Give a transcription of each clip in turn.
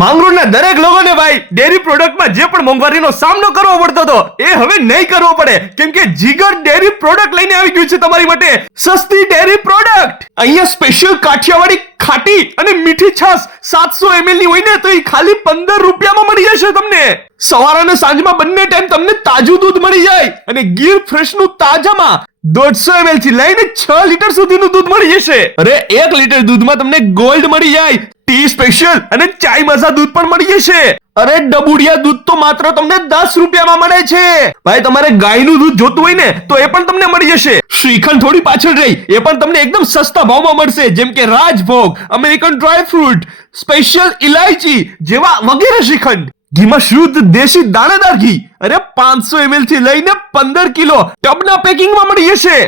માંગરોળના દરેક લોકોને ભાઈ ડેરી પ્રોડક્ટમાં જે પણ મોંઘવારીનો સામનો કરવો પડતો હતો એ હવે નહીં કરવો પડે, કેમ કે જીગર ડેરી પ્રોડક્ટ લઈને આવી ગયું છે તમારી માટે સસ્તી ડેરી પ્રોડક્ટ. અહીંયા સ્પેશિયલ કાઠિયાવાડી ખાટી અને મીઠી છાશ 700 ml ની હોય ને તો એ ખાલી 15 રૂપિયામાં મળી જશે તમને. સવાર અને સાંજમાં બંને ટાઈમ તમને તાજું દૂધ મળી જાય અને ગીર ફ્રેશ નું તાજામાં 150 ml થી લઈને 6 લીટર સુધીનું દૂધ મળી જશે. અરે 1 લીટર દૂધમાં તમને ગોલ્ડ મળી જાય, ટી સ્પેશિયલ અને ચાય મસા દૂધ પણ મળી જશે. અરે ડબુડિયા દૂધ તો માત્ર તમને 10 રૂપિયામાં મળે છે. ભાઈ તમારે ગાયનું દૂધ જોતું હોય ને તો એ પણ તમને મળી જશે. શ્રીખંડ થોડી પાછળ રહી, એ પણ તમને એકદમ સસ્તા ભાવમાં મળશે, જેમ કે રાજભોગ, અમેરિકન ડ્રાય ફ્રૂટ, સ્પેશિયલ ઇલાયચી જેવા વગેરે શ્રીખંડ. ઘીમાં શુદ્ધ દેશી દાણેદાર ઘી અરે 500 ml થી લઈને 15 કિલો ટબના પેકિંગમાં મળી જશે.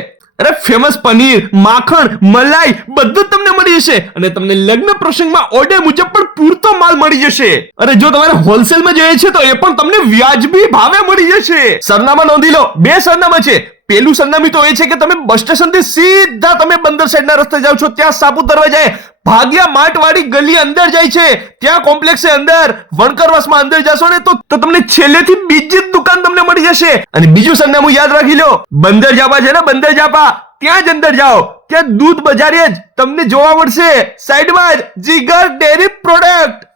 અરે ફેમસ પનીર, માખણ, મલાઈ બધું જ તમને મળી જશે અને તમને લગ્ન પ્રસંગમાં ઓર્ડર મુજબ પણ પૂરતો માલ મળી જશે. અરે જો તમારે હોલસેલમાં જોઈએ છે તો એ પણ તમને વ્યાજબી ભાવે મળી જશે. સરનામા નોંધી લો, 2 સરનામા છે. પેલું સરનામું તો એ છે કે તમે બસ સ્ટેશન થી સીધા તમે બંદર સાઈડના રસ્તે જાવ છો, ત્યાં સાપુતારા જાય, ભાગ્યા માર્ટ વાળી ગલી અંદર જાય છે, ત્યાં કોમ્પ્લેક્સ છે અંદર, વણકરવાસમાં અંદર જશો ને તો તમને છેલ્લેથી બીજી જ દુકાન તમને મળી જશે. અને બીજું સરનામું યાદ રાખી લો, બંદર જાપા છે ને, બંદર જાપા, ત્યાં જ અંદર જાઓ, ત્યાં દૂધ બજારે જ તમને જોવા મળશે સાઈડમાં જ જીગર ડેરી પ્રોડક્ટ.